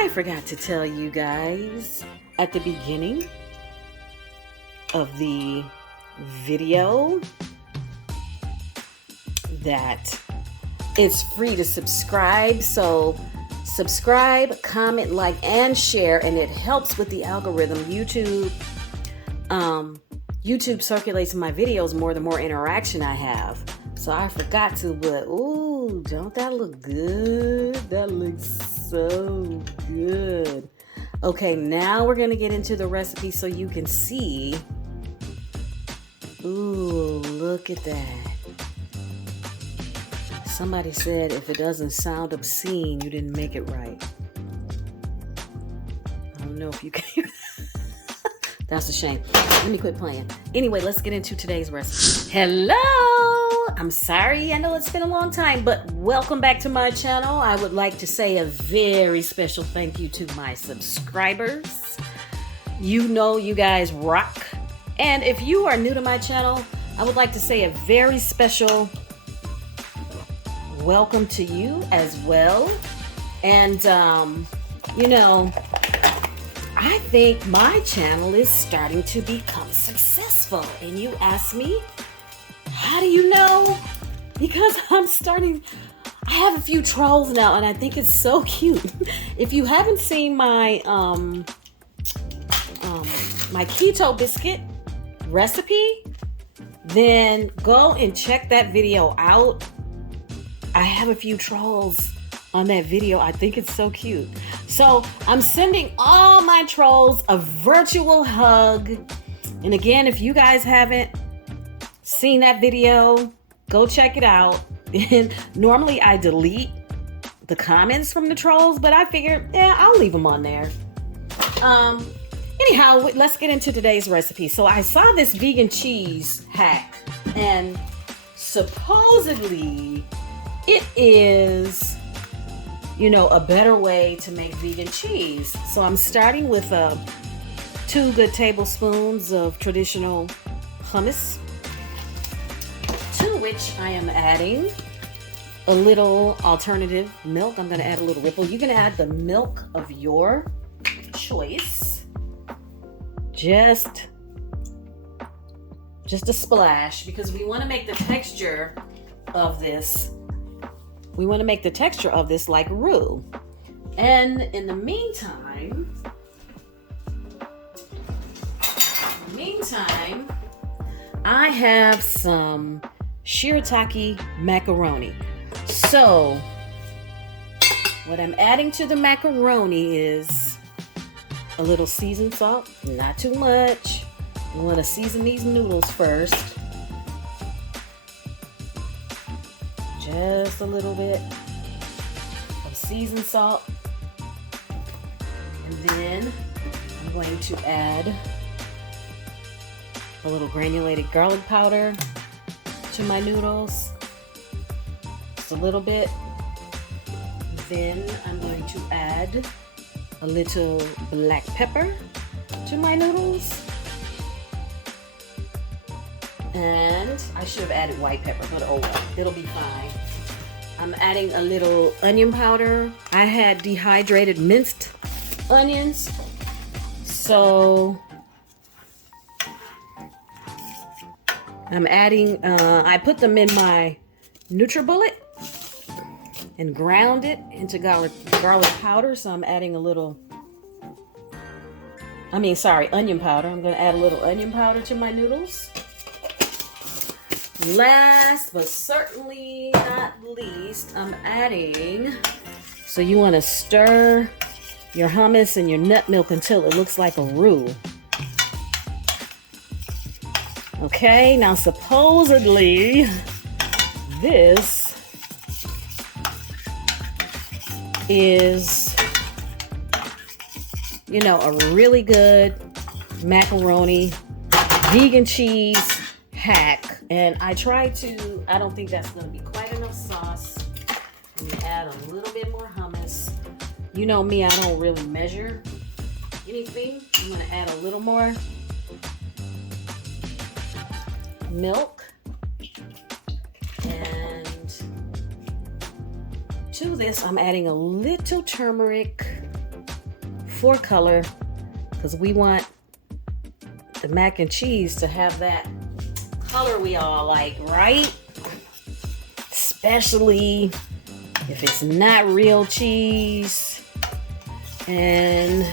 I forgot to tell you guys at the beginning of the video that it's free to subscribe. So subscribe, comment, like, and share, and it helps with the algorithm. YouTube circulates my videos more the more interaction I have. So I forgot to, but ooh, don't that look good? That looks so good. Okay, now we're gonna get into the recipe so you can see. Ooh, look at that. Somebody said if it doesn't sound obscene, you didn't make it right. I don't know if you can hear that. That's a shame. Let me quit playing. Anyway, let's get into today's recipe. Hello! I'm sorry, I know it's been a long time, but welcome back to my channel. I would like to say a very special thank you to my subscribers. You know you guys rock. And if you are new to my channel, I would like to say a very special welcome to you as well. And, I think my channel is starting to become successful. And you ask me, how do you know? Because I have a few trolls now, and I think it's so cute. If you haven't seen my my keto biscuit recipe, then go and check that video out. I have a few trolls on that video. I think it's so cute. So I'm sending all my trolls a virtual hug. And again, if you guys haven't seen that video, go check it out. And normally I delete the comments from the trolls, but I figured, yeah, I'll leave them on there. Anyhow, let's get into today's recipe. So I saw this vegan cheese hack, and supposedly it is, a better way to make vegan cheese. So I'm starting with 2 good tablespoons of traditional hummus, to which I am adding a little alternative milk. I'm going to add a little ripple. You can add the milk of your choice. Just a splash, because we want to make the texture of this. We want to make the texture of this like roux. And in the meantime, I have some Shirataki macaroni. So what I'm adding to the macaroni is a little seasoned salt, not too much. We want to season these noodles first. Just a little bit of seasoned salt. And then I'm going to add a little granulated garlic powder to my noodles. Just a little bit. Then I'm going to add a little black pepper to my noodles. And I should have added white pepper, but oh well, it'll be fine. I'm adding a little onion powder. I had dehydrated minced onions. So I'm adding, I put them in my NutriBullet and ground it into garlic powder. So I'm adding onion powder. I'm going to add a little onion powder to my noodles. Last but certainly not least, I'm adding, so you want to stir your hummus and your nut milk until it looks like a roux. Okay, now supposedly this is, a really good macaroni vegan cheese hack. And I don't think that's going to be quite enough sauce. Let me add a little bit more hummus. You know me, I don't really measure anything. I'm going to add a little more milk. And to this, I'm adding a little turmeric before color because we want the mac and cheese to have that color we all like, right? Especially if it's not real cheese. And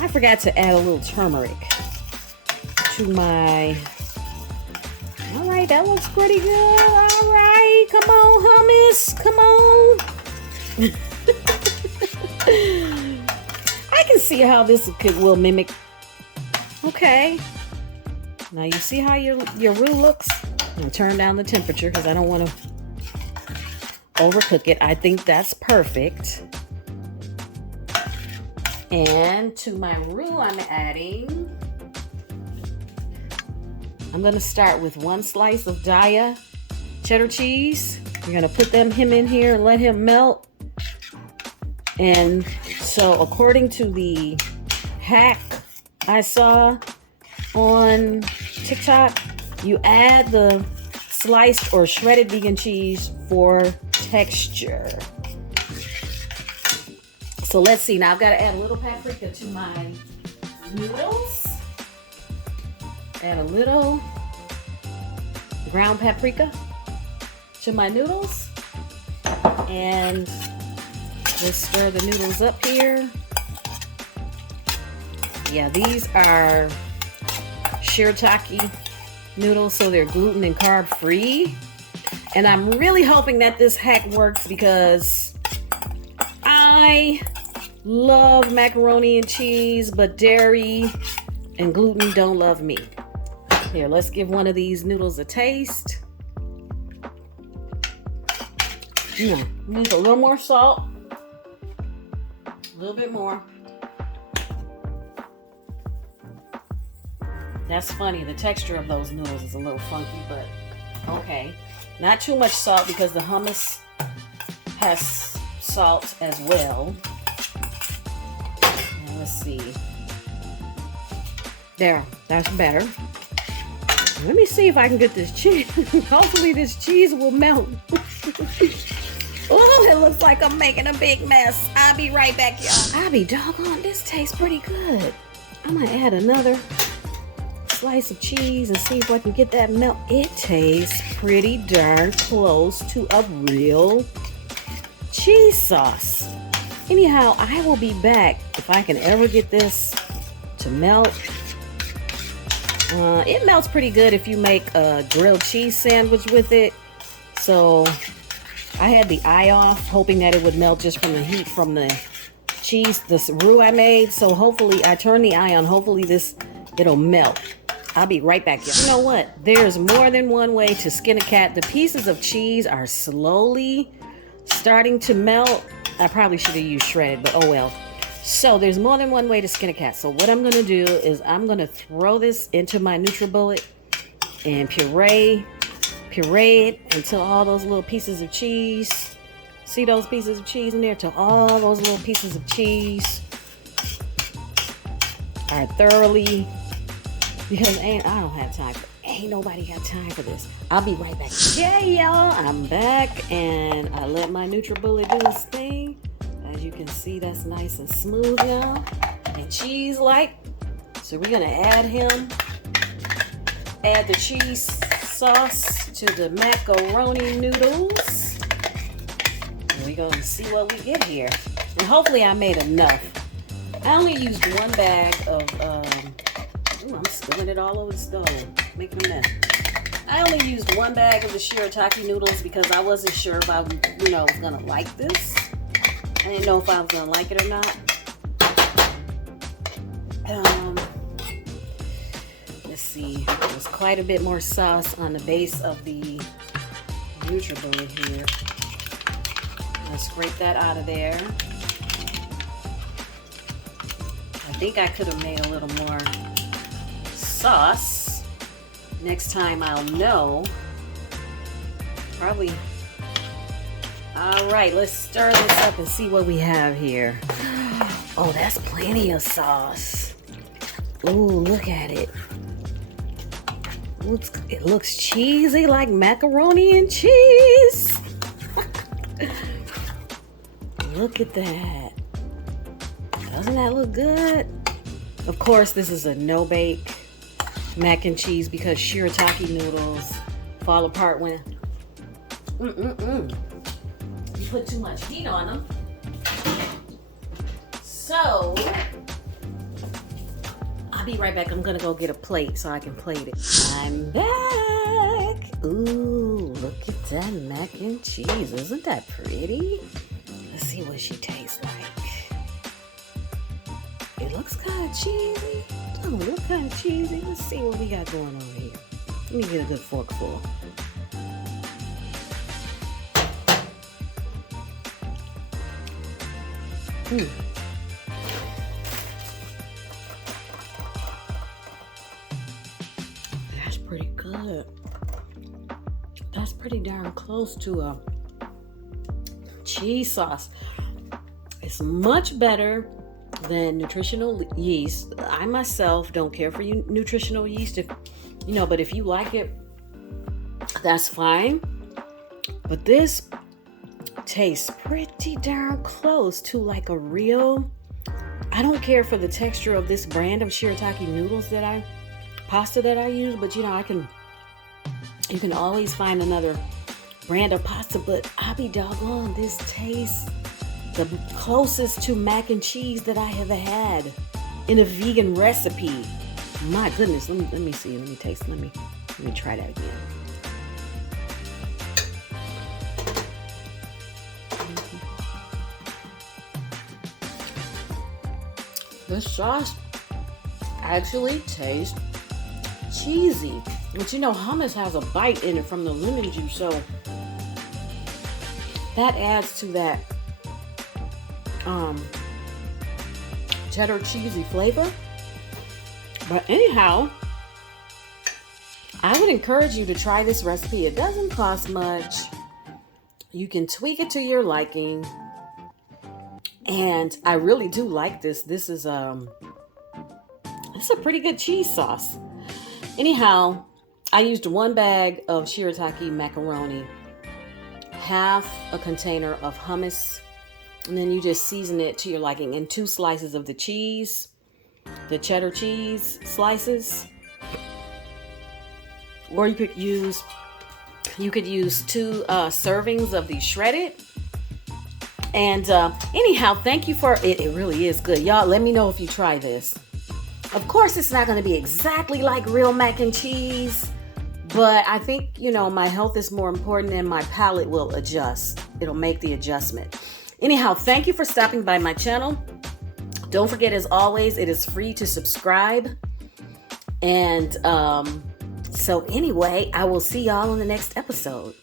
I forgot to add a little turmeric to my... All right, that looks pretty good. All right, come on, hummus, come on. I can see how this will mimic. Okay. Now you see how your roux looks? I'm gonna turn down the temperature because I don't want to overcook it. I think that's perfect. And to my roux, I'm gonna start with 1 slice of Daya cheddar cheese. You're gonna put him in here and let him melt. And so according to the hack I saw on TikTok, you add the sliced or shredded vegan cheese for texture. So let's see. Now I've got to add a little paprika to my noodles. Add a little ground paprika to my noodles. And let's stir the noodles up here. Yeah, these are Shirataki noodles, so they're gluten and carb free. And I'm really hoping that this hack works because I love macaroni and cheese, but dairy and gluten don't love me. Here, let's give one of these noodles a taste. Need a little more salt. A little bit more. That's funny. The texture of those noodles is a little funky, but okay. Not too much salt because the hummus has salt as well. And let's see. There, that's better. Let me see if I can get this cheese. Hopefully this cheese will melt. Oh, it looks like I'm making a big mess. I'll be right back, y'all. I'll be doggone, this tastes pretty good. I'm gonna add another slice of cheese and see if I can get that melt. It tastes pretty darn close to a real cheese sauce. Anyhow, I will be back if I can ever get this to melt. It melts pretty good if you make a grilled cheese sandwich with it. So I had the eye off, hoping that it would melt just from the heat from the cheese, this roux I made. So hopefully, I turned the eye on. Hopefully it'll melt. I'll be right back, y'all. You know what? There's more than one way to skin a cat. The pieces of cheese are slowly starting to melt. I probably should have used shredded, but oh well. So there's more than one way to skin a cat. So what I'm going to do is I'm going to throw this into my NutriBullet and puree it until all those little pieces of cheese, see those pieces of cheese in there, till all those little pieces of cheese are thoroughly, because I don't have time for, ain't nobody got time for this. I'll be right back. Yeah, y'all, I'm back and I let my NutriBullet do its thing. As you can see, that's nice and smooth now and cheese-like. So we're gonna add the cheese sauce to the macaroni noodles. And we're gonna see what we get here. And hopefully I made enough. I only used 1 bag of, I'm spilling it all over the stove, making a mess. I only used 1 bag of the Shirataki noodles because I wasn't sure if I, was gonna like this. I didn't know if I was gonna like it or not. Let's see. There's quite a bit more sauce on the base of the NutriBullet here. I'll scrape that out of there. I think I could have made a little more sauce. Next time I'll know. Probably. All right, let's stir this up and see what we have here. Oh, that's plenty of sauce. Ooh, look at it. It looks cheesy like macaroni and cheese. Look at that. Doesn't that look good? Of course, this is a no-bake mac and cheese because Shirataki noodles fall apart when you put too much heat on them. So, I'll be right back. I'm gonna go get a plate so I can plate it. I'm back. Ooh, look at that mac and cheese. Isn't that pretty? Let's see what she tastes like. It looks kind of cheesy. Oh, it looks kind of cheesy. Let's see what we got going on here. Let me get a good forkful. That's pretty good. That's pretty darn close to a cheese sauce. It's much better than nutritional yeast. I myself don't care for nutritional yeast, but if you like it, that's fine. But this tastes pretty darn close to like a real. I don't care for the texture of this brand of Shirataki noodles pasta that I use, but you can always find another brand of pasta, but I'll be doggone, this tastes the closest to mac and cheese that I have had in a vegan recipe. My goodness, let me see, let me taste, let me try that again. This sauce actually tastes cheesy, but hummus has a bite in it from the lemon juice, so that adds to that cheddar cheesy flavor. But anyhow, I would encourage you to try this recipe. It doesn't cost much. You can tweak it to your liking. And I really do like this. This is it's a pretty good cheese sauce. Anyhow, I used 1 bag of Shirataki macaroni, half a container of hummus, and then you just season it to your liking, and 2 slices of the cheese, the cheddar cheese slices. Or you could use 2 servings of the shredded. And anyhow, thank you for it. It really is good. Y'all, let me know if you try this. Of course, it's not going to be exactly like real mac and cheese, but I think, my health is more important and my palate will adjust. It'll make the adjustment. Anyhow, thank you for stopping by my channel. Don't forget, as always, it is free to subscribe. And so anyway, I will see y'all in the next episode.